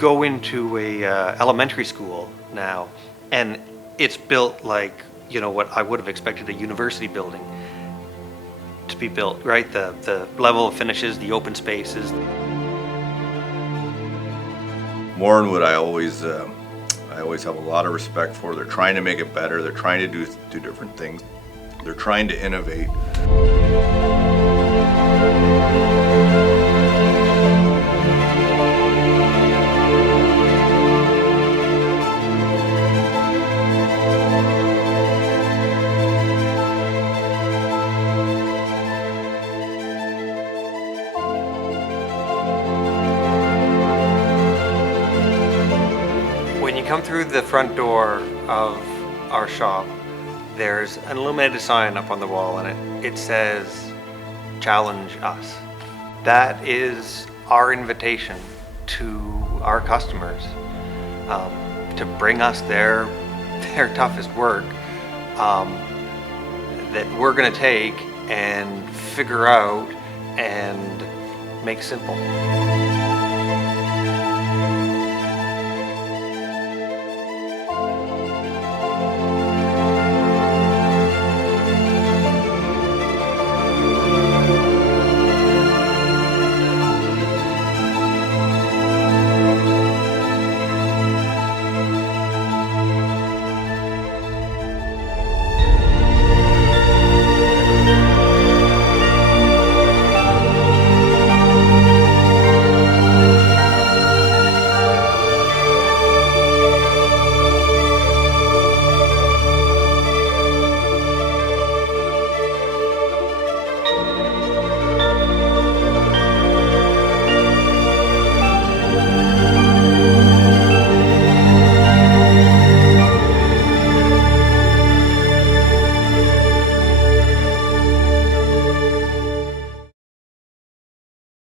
go into a elementary school now, and it's built like, you know, what I would have expected a university building to be built, right? The level of finishes, the open spaces. Morinwood, I always have a lot of respect for. They're trying to make it better. They're trying to do different things. They're trying to innovate. When you come through the front door of our shop, there's an illuminated sign up on the wall, and it says, "Challenge us." That is our invitation to our customers to bring us their toughest work that we're going to take and figure out and make simple.